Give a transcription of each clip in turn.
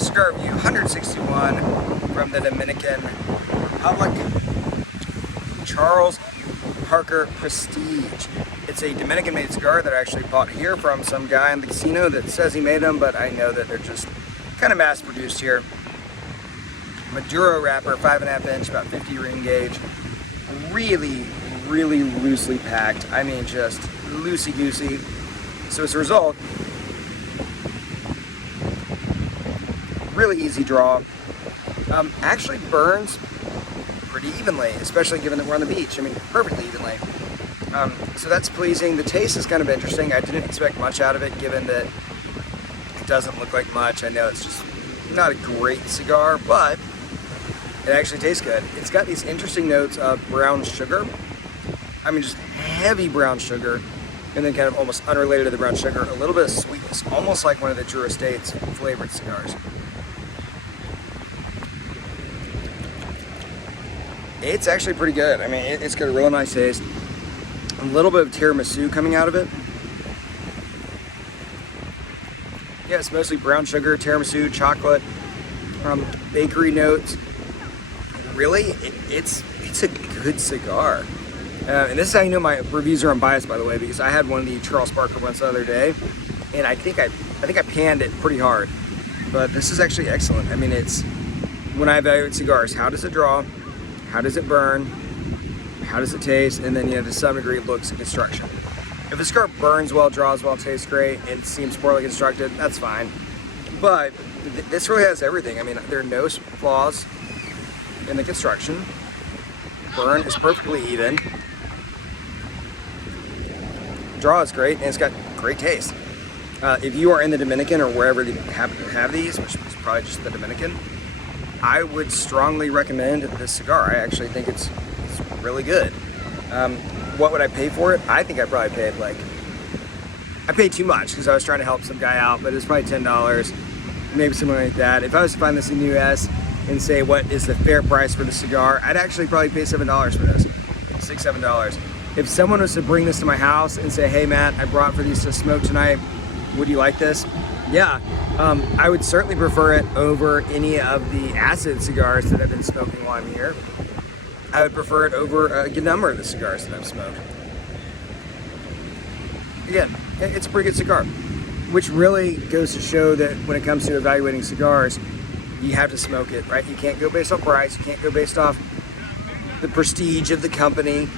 Cigar View 161 from the Dominican Republic. Charles Parker Prestige. It's a Dominican-made cigar that I actually bought here from some guy in the casino that says he made them, but I know that they're just kind of mass-produced here. Maduro wrapper, 5.5 inch, about 50 ring gauge. Really, really loosely packed. I mean, just loosey-goosey. So as a result, really easy draw. Actually burns pretty evenly, especially given that we're on the beach. I mean, perfectly evenly. So that's pleasing. The taste is kind of interesting. I didn't expect much out of it, given that it doesn't look like much. I know it's just not a great cigar, but it actually tastes good. It's got these interesting notes of brown sugar. I mean, just heavy brown sugar, and then kind of almost unrelated to the brown sugar, a little bit of sweetness, almost like one of the Drew Estates flavored cigars. It's actually pretty good. I mean, it's got a real nice taste. A little bit of tiramisu coming out of it. Yeah, it's mostly brown sugar, tiramisu, chocolate, bakery notes. Really, it's a good cigar. And this is how you know my reviews are unbiased, by the way, because I had one of the Charles Parker ones the other day, and I think I panned it pretty hard. But this is actually excellent. I mean, it's when I evaluate cigars, how does it draw? How does it burn? How does it taste? And then, to some degree, looks and construction. If a cigar burns well, draws well, tastes great, and seems poorly constructed, that's fine. But this really has everything. I mean, there are no flaws in the construction. Burn is perfectly even. Draw is great, and it's got great taste. If you are in the Dominican or wherever they have these, which is probably just the Dominican, I would strongly recommend this cigar. I actually think it's really good. What would I pay for it? I think I probably paid I paid too much because I was trying to help some guy out, but it's probably $10, maybe something like that. If I was to find this in the US and say what is the fair price for the cigar, I'd actually probably pay $7 for this, $6, $7. If someone was to bring this to my house and say, hey Matt, I brought for these to smoke tonight, would you like this? Yeah, I would certainly prefer it over any of the acid cigars that I've been smoking while I'm here. I would prefer it over a good number of the cigars that I've smoked. Again, it's a pretty good cigar, which really goes to show that when it comes to evaluating cigars, you have to smoke it, right? You can't go based off price, you can't go based off the prestige of the company.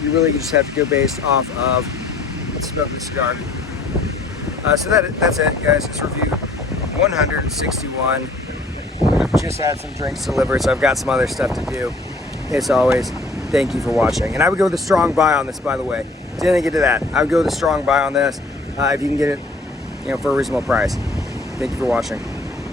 You really just have to go based off of smoking the cigar. So that's it, guys. It's review 161. I've just had some drinks delivered, so I've got some other stuff to do. As always, thank you for watching. And I would go with a strong buy on this, by the way. Didn't get to that. I would go with a strong buy on this if you can get it, for a reasonable price. Thank you for watching.